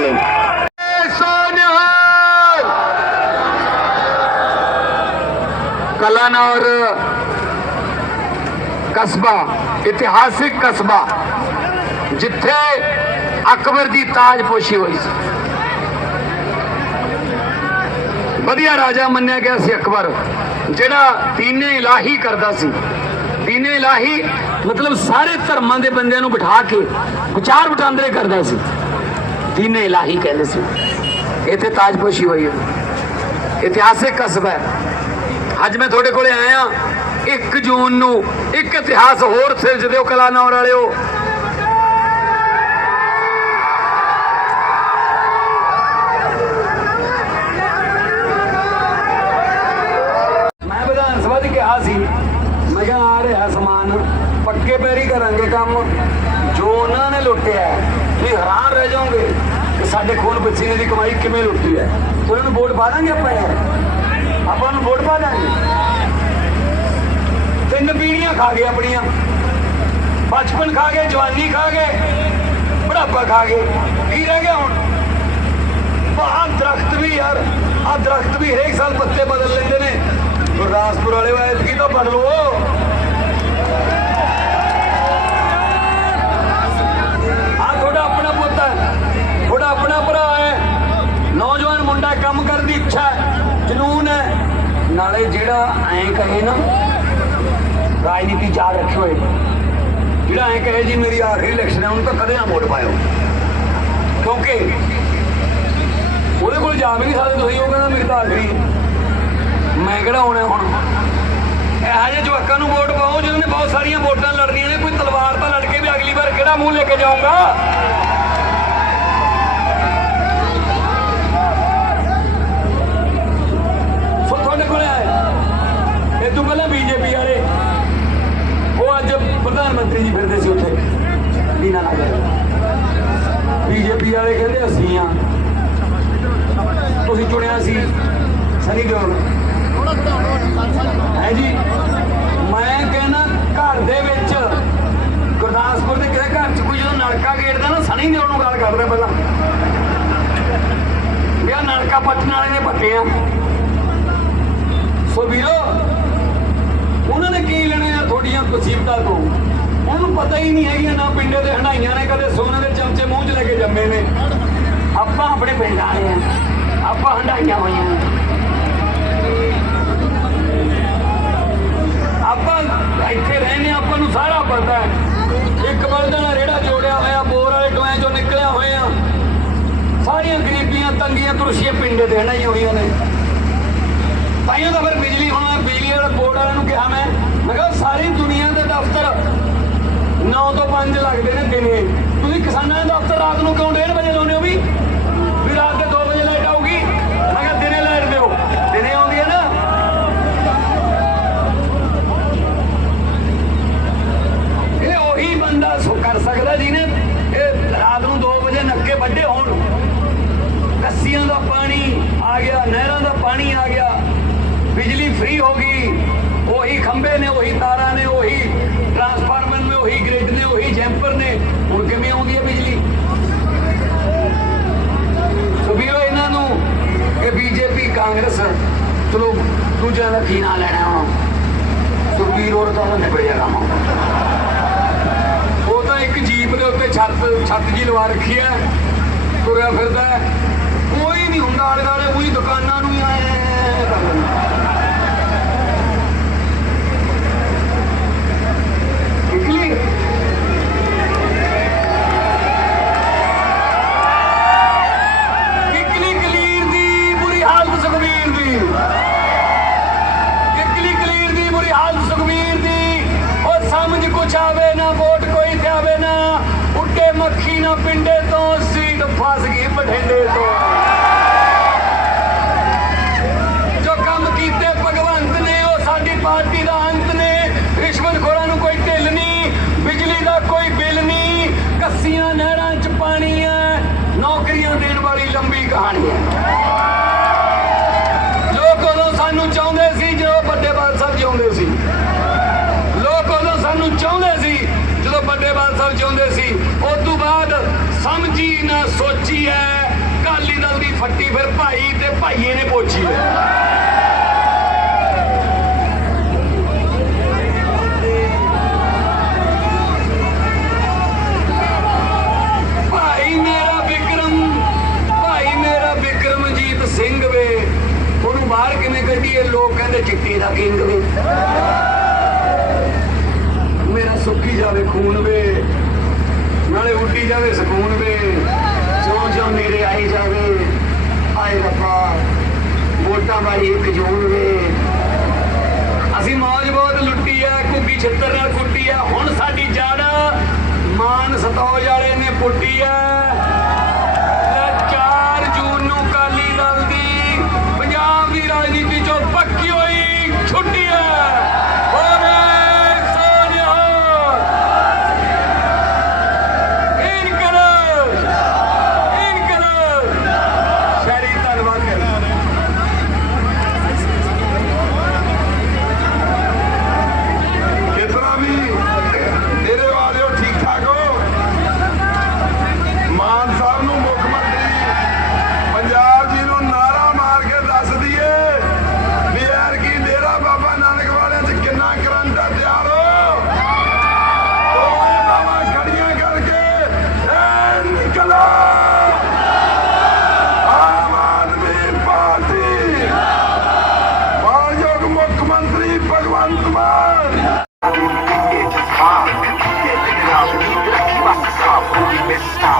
ਨੂੰ। ਕਲਨ ਕਸਬਾ, ਇਤਿਹਾਸਿਕ ਕਸਬਾ, ਜਿੱਥੇ ਅਕਬਰ ਦੀ ਤਾਜਪੋਸ਼ੀ ਹੋਈ ਸੀ। ਵਧੀਆ ਰਾਜਾ ਮੰਨਿਆ ਗਿਆ ਸੀ ਅਕਬਰ, ਜਿਹੜਾ ਦੀਨੇ ਇਲਾਹੀ ਕਰਦਾ ਸੀ। ਦੀਨੇ ਇਲਾਹੀ ਮਤਲਬ ਸਾਰੇ ਧਰਮਾਂ ਦੇ ਬੰਦਿਆਂ ਨੂੰ ਬਿਠਾ ਕੇ, ਵਿਚਾਰ ਵਟਾਂਦਰੇ ਕਰਦਾ ਸੀ। ਦੀਨੇ ਇਲਾਹੀ ਕਹਿੰਦੇ ਸੀ ਇੱਥੇ ਤਾਜਪੋਸ਼ੀ ਹੋਈ ਹੈ ਇਤਿਹਾਸਿਕ ਕਸਬਾ ਹੈ ਅੱਜ ਮੈਂ ਤੁਹਾਡੇ ਕੋਲੇ ਆਇਆ 1 ਜੂਨ ਨੂੰ ਇੱਕ ਇਤਿਹਾਸ ਹੋਰ ਸਿਰਜ ਦਿਓ ਕਲਾਨੌਰ ਵਾਲਿਓ ਮੈਂ ਵਿਧਾਨ ਸਭਾ 'ਚ ਕਿਹਾ ਸੀ ਮੈਂ ਕਿਹਾ ਆ ਰਿਹਾ ਸਮਾਨ ਪੱਕੇ ਪੈਰੀ ਕਰਾਂਗੇ ਕੰਮ ਜੋ ਉਹਨਾਂ ਨੇ ਲੁੱਟਿਆ ਹੈ, ਤੁਸੀਂ ਹੈਰਾਨ ਰਹਿ ਜਾਓਗੇ ਸਾਡੇ ਖੂਨ ਪਸੀਨੇ ਦੀ ਕਮਾਈ ਕਿਵੇਂ ਲੁੱਟੀ ਹੈ? ਉਹਨਾਂ ਨੂੰ ਵੋਟ ਪਾ ਦਾਂਗੇ ਆਪਾਂ ਯਾਰ ਆਪਾਂ ਨੂੰ ਵੋਟ ਪਾ ਦਾਂਗੇ। ਤਿੰਨ ਪੀੜੀਆਂ ਖਾ ਗਏ ਆਪਣੀਆਂ। ਬਚਪਨ ਖਾ ਗਏ, ਜਵਾਨੀ ਖਾ ਗਏ, ਬੁਢਾਪਾ ਖਾ ਗਏ। ਕੀ ਰਹਿ ਗਿਆ ਹੁਣ? ਆਹ ਦਰਖਤ ਵੀ ਯਾਰ, ਆਹ ਦਰਖਤ ਵੀ ਹਰੇਕ ਸਾਲ ਪੱਤੇ ਬਦਲ ਲੈਂਦੇ ਨੇ। ਗੁਰਦਾਸਪੁਰ ਵਾਲੇ ਵਾਇਦ ਕੀ ਤਾਂ ਬਦਲੋ ਆ ਤੁਹਾਡਾ ਆਪਣਾ ਪੁੱਤ ਹੈ ਤੁਹਾਡਾ ਆਪਣਾ ਭਰਾ ਹੈ ਨੌਜਵਾਨ ਕੰਮ ਕਰਨ ਦੀ ਇੱਛਾ ਹੈ। ਜਨੂਨ ਹੈ। ਨਾਲੇ ਜਿਹੜਾ ਐਂ ਕਹੇ ਨਾ, ਰਾਜਨੀਤੀ ਯਾਦ ਰੱਖਿਓ ਇਹ ਜਿਹੜਾ ਐਂ ਕਹੇ ਜੀ, ਮੇਰੀ ਆਖਰੀ ਇਲੈਕਸ਼ਨ ਹੈ, ਉਹਨੂੰ ਤਾਂ ਕਦੇ ਨਾ ਵੋਟ ਪਾਇਓ। ਕਿਉਂਕਿ ਉਹਦੇ ਕੋਲ ਜਾ ਵੀ ਨਹੀਂ ਸਕਦੇ ਤੁਸੀਂ, ਉਹ ਕਹਿੰਦਾ ਮੇਰੀ ਤਾਂ ਆਖਰੀ ਮੈਂ ਕਿਹੜਾ ਹੋਣਾ ਹੁਣ? ਇਹੋ ਜਿਹੇ ਜਵਾਕਾਂ ਨੂੰ ਵੋਟ ਪਾਓ, ਜਿਹਨਾਂ ਨੇ ਬਹੁਤ ਸਾਰੀਆਂ ਵੋਟਾਂ ਲੜਨੀਆਂ ਨੇ, ਕੋਈ ਤਲਵਾਰ ਤਾਂ ਲੜ ਕੇ ਵੀ ਅਗਲੀ ਵਾਰ ਕਿਹੜਾ ਮੂੰਹ ਲੈ ਕੇ ਜਾਊਗਾ ਸੋ ਤੁਹਾਡੇ ਕੋਲ ਆਏ ਇਹ ਤੋਂ ਪਹਿਲਾਂ ਬੀਜੇਪੀ ਵਾਲੇ ਉਹ ਅੱਜ ਪ੍ਰਧਾਨ ਮੰਤਰੀ ਜੀ ਫਿਰਦੇ ਸੀ ਉੱਥੇ ਦੀਨਾ ਨਗਰ ਬੀਜੇਪੀ ਵਾਲੇ ਕਹਿੰਦੇ ਅਸੀਂ ਆ। ਤੁਸੀਂ ਚੁਣਿਆ ਸੀ। ਸਨੀ ਦਿਓਲ। ਹੈ ਜੀ? ਮੈਂ ਕਹਿੰਦਾ ਘਰ ਦੇ ਵਿੱਚ ਗੁਰਦਾਸਪੁਰ ਦੇ ਕਿਸੇ ਘਰ 'ਚ ਕੋਈ ਜਦੋਂ ਨਲਕਾ ਗੇੜਦਾ ਨਾ, ਸਨੀ ਦਿਓਲ ਨੂੰ ਗੱਲ ਕਰਦੇ ਪਹਿਲਾਂ। ਵੀ ਆਹ ਨਲਕਾ ਪੱਟਣ ਵਾਲੇ ਨੇ ਪੱਕੇ ਆ। ਸੋ ਵੀਰੋ, ਉਹਨਾਂ ਨੇ ਕੀ ਲੈਣਾ ਯਾਰ ਤੁਹਾਡੀਆਂ ਮੁਸੀਬਤਾਂ ਤੋਂ? ਉਹਨੂੰ ਪਤਾ ਹੀ ਨਹੀਂ ਹੈਗੀਆਂ ਨਾ ਪਿੰਡੇ ਦੇ ਹੰਡਾਈਆਂ ਨੇ ਕਦੇ ਸੋਨੇ ਦੇ ਚਮਚੇ ਮੂੰਹ 'ਚ ਲੈ ਕੇ ਜੰਮੇ ਨੇ ਆਪਾਂ ਆਪਣੇ ਪਿੰਡ ਆਏ ਆ ਆਪਾਂ ਹੰਡਾਈਆਂ ਹੋਈਆਂ। ਆਪਾਂ ਇੱਥੇ ਰਹਿੰਦੇ ਆਪਾਂ ਨੂੰ ਸਾਰਾ ਪਤਾ ਹੈ। ਇੱਕ ਬਲਦ ਨਾਲ ਰੇੜਾ ਜੋੜਿਆ ਹੋਇਆ, ਬੋਰ ਵਾਲੇ ਟੋਏ ਚੋਂ ਨਿਕਲਿਆ ਹੋਇਆ। ਸਾਰੀਆਂ ਗਰੀਬੀਆਂ, ਤੰਗੀਆਂ ਤੁਰਸ਼ੀਆਂ ਪਿੰਡ ਦੇ ਹੰਡਾਈਆਂ ਹੋਈਆਂ ਨੇ। ਤਾਈਆਂ ਤਾਂ ਫਿਰ ਬਿਜਲੀ ਹੁਣ ਬਿਜਲੀ ਵਾਲੇ ਬੋਰਡ ਵਾਲਿਆਂ ਨੂੰ ਕਿਹਾ ਮੈਂ ਮੈਂ ਕਿਹਾ ਸਾਰੀ ਦੁਨੀਆ ਦੇ ਦਫ਼ਤਰ 9 ਤੋਂ 5 ਲੱਗਦੇ ਨੇ ਦਿਨੇ। ਤੁਸੀਂ ਕਿਸਾਨਾਂ ਦੇ ਦਫ਼ਤਰ ਰਾਤ ਨੂੰ ਕਿਉਂ 1:30 ਵਜੇ ਲਾਉਂਦੇ ਹੋ ਵੀ? ਕਾਂਗਰਸ ਚਲੋ, ਦੂਜਿਆਂ ਦਾ ਕੀ ਨਾਂ ਲੈਣਾ ਹੁਣ ਸੁਖਬੀਰ ਹੋਰ ਤਾਂ ਨਿਬੜ ਜਾਣਾ ਉਹ ਤਾਂ ਇੱਕ ਜੀਪ ਦੇ ਉੱਤੇ ਛੱਤ ਛੱਤ ਜੀ ਲਵਾ ਰੱਖੀ ਹੈ। ਤੁਰਿਆ ਫਿਰਦਾ ਕੋਈ ਨਹੀਂ ਹੁੰਦਾ ਆਲੇ ਦੁਆਲੇ ਉਹੀ ਦੁਕਾਨਾਂ ਨੂੰ ਹੀ ਆਏ। हिंदुत्व ਫੱਟੀ ਫਿਰ ਭਾਈ ਤੇ ਭਾਈਏ ਨੇ ਪੋਚੀ। ਭਾਈ ਮੇਰਾ ਭਾਈ ਮੇਰਾ ਵਿਕਰਮਜੀਤ ਸਿੰਘ ਵੇ। ਉਹਨੂੰ ਬਾਹਰ ਕਿਵੇਂ ਕੱਢੀਏ? ਲੋਕ ਕਹਿੰਦੇ ਚਿੱਟੀ ਦਾ ਕਿੰਗ ਵੇ। ਮੇਰਾ ਸੁੱਕੀ ਜਾਵੇ ਖੂਨ ਵੇ, ਨਾਲੇ ਉੱਡੀ ਜਾਵੇ ਸਕੂਨ ਵੇ। you because you only